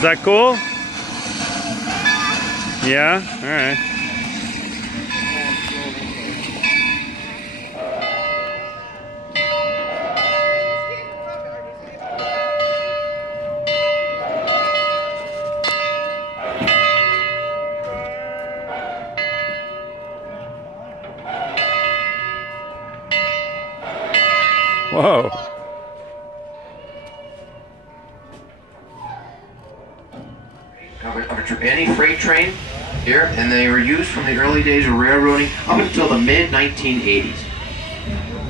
Was that cool? Yeah? Alright. Whoa. Any freight train here, and they were used from the early days of railroading up until the mid-1980s.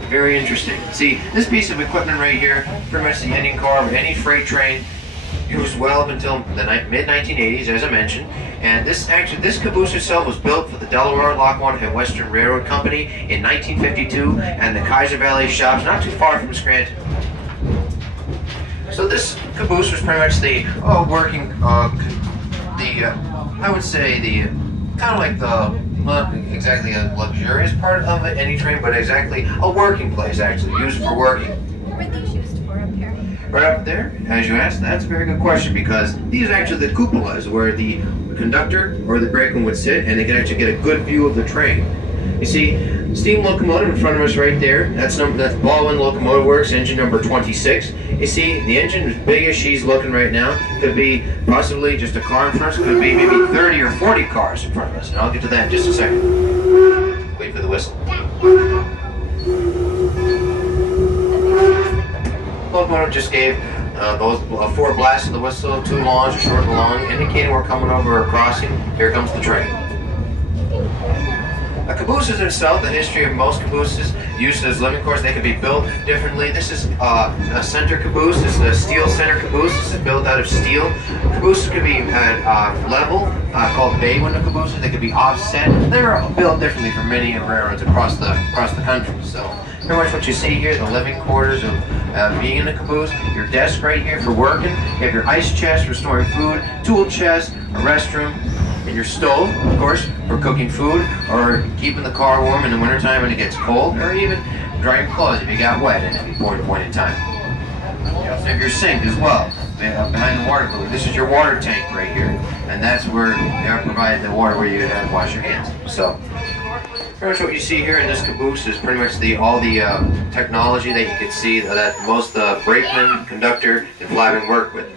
Very interesting. See, this piece of equipment right here, pretty much the engine car of any freight train, used well up until the mid-1980s, as I mentioned. And this caboose itself was built for the Delaware, Lackawanna, and Western Railroad Company in 1952, and the Kaiser Valley shops not too far from Scranton. So this caboose was pretty much the working, I would say the kind of like the, not exactly a luxurious part of any train, but exactly a working place, actually used for working. What were these used for up here? Right up there, as you asked, that's a very good question, because these are actually the cupolas where the conductor or the brakeman would sit, and they can actually get a good view of the train. You see, steam locomotive in front of us right there, that's Baldwin Locomotive Works, engine number 26. You see, the engine, as big as she's looking right now, could be possibly just a car in front of us, could be maybe 30 or 40 cars in front of us, and I'll get to that in just a second. Wait for the whistle. Locomotive just gave those 4 blasts of the whistle, 2 longs, or short and long, indicating we're coming over a crossing. Here comes the train. Cabooses itself, the history of most cabooses used as living quarters, they can be built differently. This is a center caboose. This is a steel center caboose. This is built out of steel. Cabooses can be at level, called bay window cabooses. They can be offset. They're built differently for many railroads across the country. So pretty much what you see here, the living quarters of being in a caboose. Your desk right here for working. You have your ice chest for storing food, tool chest, a restroom, and your stove, of course, for cooking food or keeping the car warm in the wintertime when it gets cold, or even drying clothes if you got wet at any point in time. You also have your sink as well, behind the water cooler. This is your water tank right here, and that's where they provide the water where you wash your hands. So, pretty much what you see here in this caboose is pretty much all the technology that you can see that most brakeman, conductor, and flyman work with.